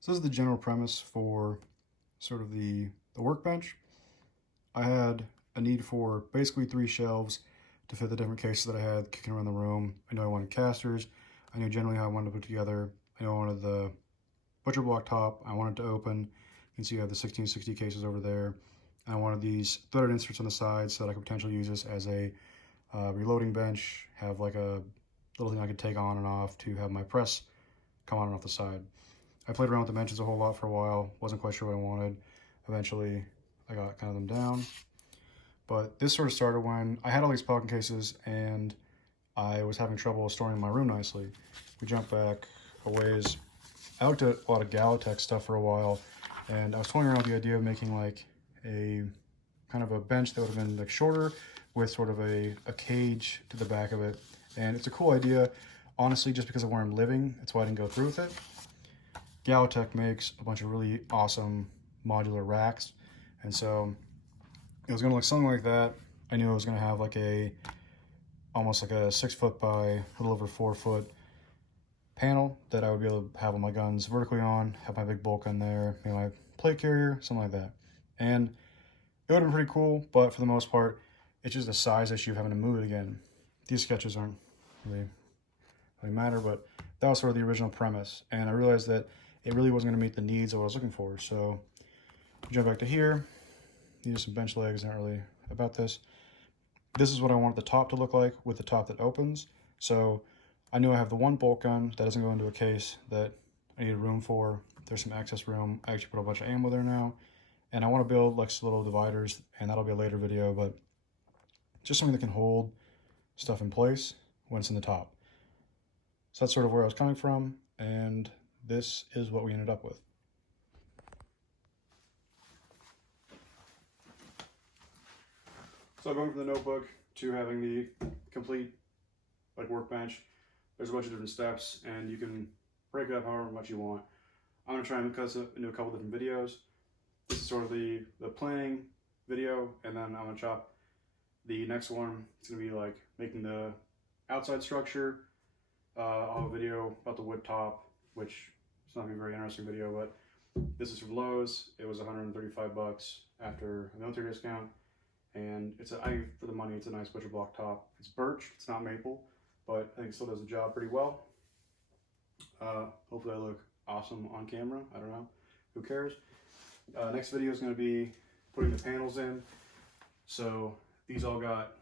So this is the general premise for sort of the workbench. I had a need for basically 3 shelves to fit the different cases that I had kicking around the room. I know I wanted casters. I knew generally how I wanted to put together. I know I wanted the butcher block top. I wanted to open. You can see I have the 1660 cases over there. And I wanted these threaded inserts on the side so that I could potentially use this as a reloading bench, have like a little thing I could take on and off to have my press come on and off the side. I played around with dimensions a whole lot for a while, wasn't quite sure what I wanted. Eventually, I got kind of them down. But this sort of started when I had all these Pelican cases and I was having trouble storing in my room nicely. We jumped back a ways. I looked at a lot of Galitech stuff for a while, and I was toying around with the idea of making like a kind of a bench that would have been like shorter with sort of a cage to the back of it. And it's a cool idea, honestly, just because of where I'm living. That's why I didn't go through with it. Galitech makes a bunch of really awesome modular racks, and so it was going to look something like that. I knew I was going to have like almost like a 6 foot by a little over 4 foot panel that I would be able to have all my guns vertically on, have my big bolt gun there, maybe my plate carrier, something like that. And it would have been pretty cool, but for the most part, it's just a size issue of having to move it again. These sketches aren't really matter, but that was sort of the original premise. And I realized that it really wasn't going to meet the needs of what I was looking for. So jump back to here. These are some bench legs, not really about this. This is what I want the top to look like with the top that opens. So I knew I have the one bolt gun that doesn't go into a case that I needed room for. There's some excess room. I actually put a bunch of ammo there now. And I want to build like some little dividers, and that'll be a later video, but just something that can hold stuff in place when it's in the top. So that's sort of where I was coming from, and this is what we ended up with. So going from the notebook to having the complete like workbench, there's a bunch of different steps, and you can break it up however much you want. I'm going to try and cut it into a couple different videos. This is sort of the planning video, and then I'm going to chop the next one. It's going to be like making the outside structure. I'll have a video about the wood top, which is not going to be a very interesting video, but this is from Lowe's. It was 135 bucks after a military discount, and for the money, it's a nice butcher block top. It's birch, it's not maple, but I think it still does the job pretty well. Hopefully I look awesome on camera. I don't know, who cares? Next video is going to be putting the panels in. So these all got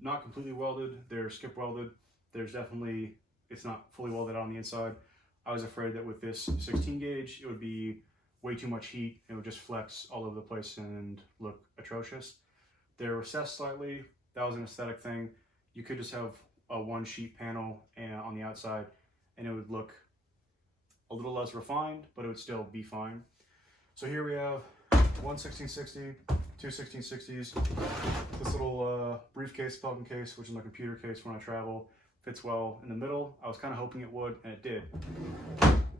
not completely welded, they're skip welded. There's definitely, it's not fully welded on the inside. I was afraid that with this 16 gauge, it would be way too much heat. It would just flex all over the place and look atrocious. They're recessed slightly. That was an aesthetic thing. You could just have a one sheet panel on the outside and it would look a little less refined, but it would still be fine. So here we have one 1660, two 1660s, this little briefcase, Pelican case, which is my computer case when I travel, fits well in the middle. I was kind of hoping it would, and it did.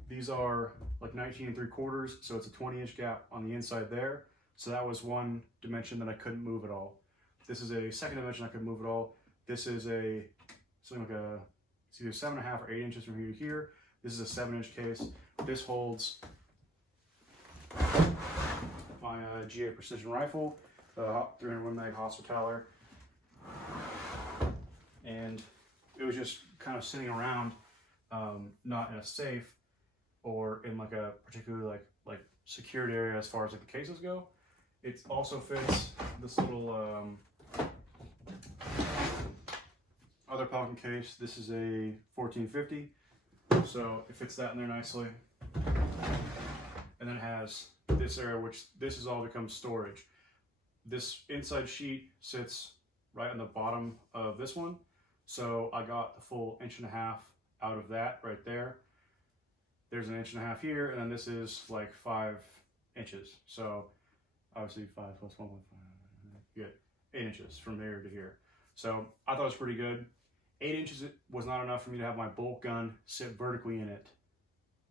These are like 19 3/4, so it's a 20-inch gap on the inside there. So that was one dimension that I couldn't move at all. This is a second dimension I could move at all. This is something like it's either 7.5 or 8 inches from here to here. This is a 7-inch case. This holds my GA precision rifle, 301 mag Hospitaller, and it was just kind of sitting around, not in a safe or in like a particularly like secured area as far as like the cases go. It also fits this little other Pelican case. This is a 1450, so it fits that in there nicely. And then it has this area, which this is all becomes storage. This inside sheet sits right on the bottom of this one. So I got the full 1.5 inches out of that right there. There's an 1.5 inches here, and then this is like 5 inches. So obviously 5 plus 1.5, you get 8 inches from here to here. So I thought it was pretty good. 8 inches was not enough for me to have my bolt gun sit vertically in it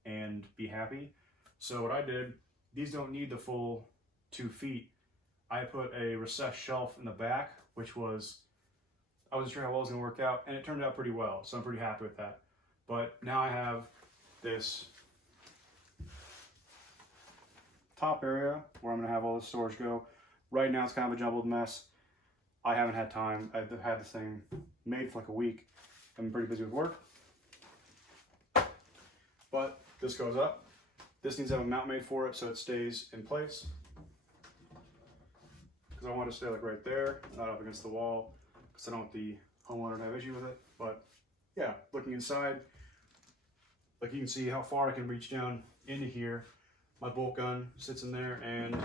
and be happy. So what I did, these don't need the full 2 feet. I put a recessed shelf in the back, which was, I wasn't sure how well it was going to work out, and it turned out pretty well, so I'm pretty happy with that. But now I have this top area where I'm gonna have all this storage go. Right now it's kind of a jumbled mess. I haven't had time. I've had this thing made for like a week. I'm pretty busy with work. But this goes up. This needs to have a mount made for it so it stays in place. Because I want it to stay like right there, not up against the wall, because I don't want the homeowner to have issue with it. But yeah, looking inside, like you can see how far I can reach down into here. My bolt gun sits in there and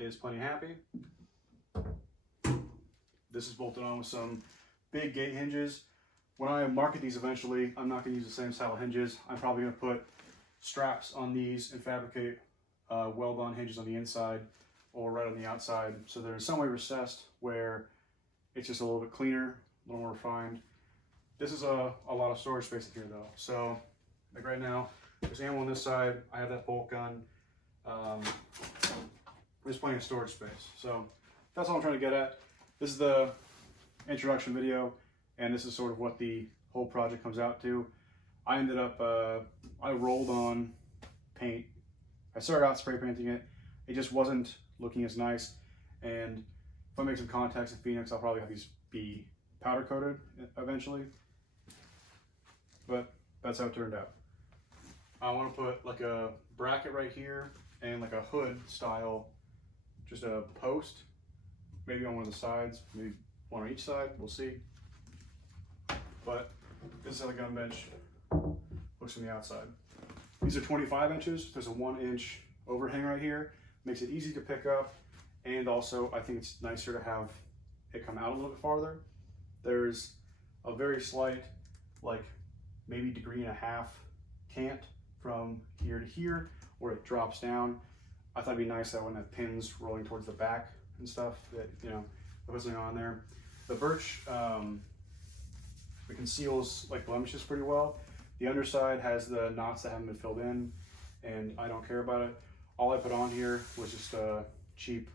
is plenty happy. This is bolted on with some big gate hinges. When I market these eventually, I'm not going to use the same style of hinges. I'm probably going to put straps on these and fabricate weld-on hinges on the inside or right on the outside, so they're in some way recessed where it's just a little bit cleaner, a little more refined. This is a lot of storage space in here though. So like right now, there's ammo on this side. I have that bolt gun. There's plenty of storage space. So that's all I'm trying to get at. This is the introduction video, and this is sort of what the whole project comes out to. I ended up, I rolled on paint. I started out spray painting it. It just wasn't looking as nice. And if I make some contacts in Phoenix, I'll probably have these be powder coated eventually. But that's how it turned out. I want to put like a bracket right here and like a hood style, just a post, maybe on one of the sides, maybe one on each side, we'll see. But this is how the gun bench looks from the outside. These are 25 inches. There's a 1-inch overhang right here. Makes it easy to pick up, and also I think it's nicer to have it come out a little bit farther. There's a very slight, like maybe 1.5 degrees cant from here to here, where it drops down. I thought it'd be nice that I wouldn't have pins rolling towards the back and stuff that, you know, put something on there. The birch, it conceals like blemishes pretty well. The underside has the knots that haven't been filled in, and I don't care about it. All I put on here was just cheap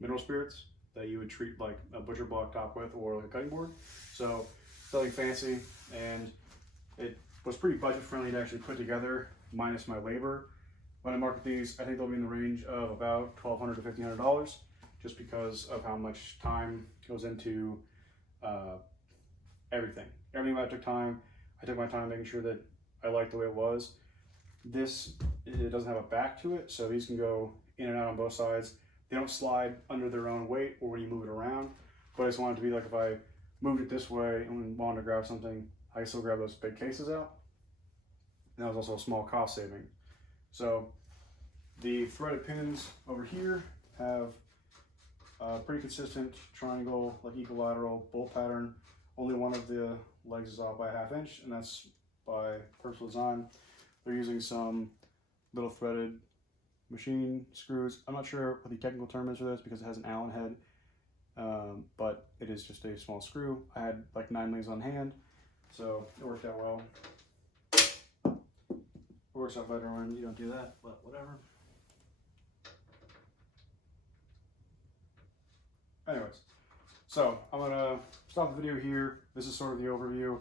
mineral spirits that you would treat like a butcher block top with, or like a cutting board. So nothing fancy, and it was pretty budget friendly to actually put together, minus my labor. When I market these, I think they'll be in the range of about $1,200 to $1,500, just because of how much time goes into everything. Everything about it took time. I took my time making sure that I liked the way it was. This, it doesn't have a back to it, so these can go in and out on both sides. They don't slide under their own weight or when you move it around, but I just wanted it to be like if I moved it this way and wanted to grab something, I can still grab those big cases out. And that was also a small cost saving. So the threaded pins over here have a pretty consistent triangle, like equilateral bolt pattern. Only one of the legs is off by a 1/2 inch, and that's by purposeful design. They're using some little threaded machine screws. I'm not sure what the technical term is for this because it has an Allen head, but it is just a small screw. I had like 9 leaves on hand, so it worked out well. It works out better when you don't do that, but whatever. Anyways, so I'm gonna stop the video here. This is sort of the overview.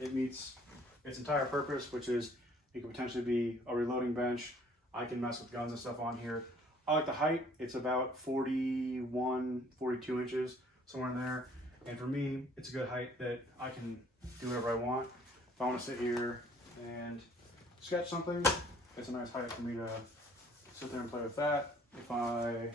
It meets its entire purpose, which is it could potentially be a reloading bench. I can mess with guns and stuff on here. I like the height. It's about 41, 42 inches, somewhere in there. And for me, it's a good height that I can do whatever I want. If I want to sit here and sketch something, it's a nice height for me to sit there and play with that. If I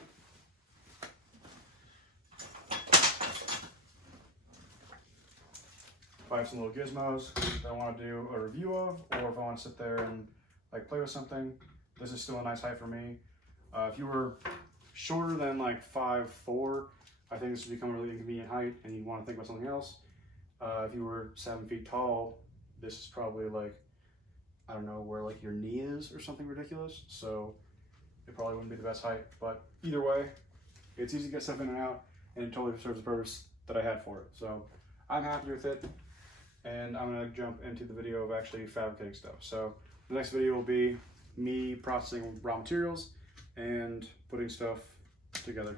have some little gizmos that I want to do a review of, or if I want to sit there and like play with something, this is still a nice height for me. If you were shorter than like 5'4", I think this would become a really inconvenient height and you want to think about something else. If you were 7 feet tall, this is probably like, I don't know, where like your knee is or something ridiculous. So it probably wouldn't be the best height, but either way, it's easy to get stuff in and out, and it totally serves the purpose that I had for it. So I'm happy with it, and I'm gonna jump into the video of actually fabricating stuff. So the next video will be me processing raw materials and putting stuff together.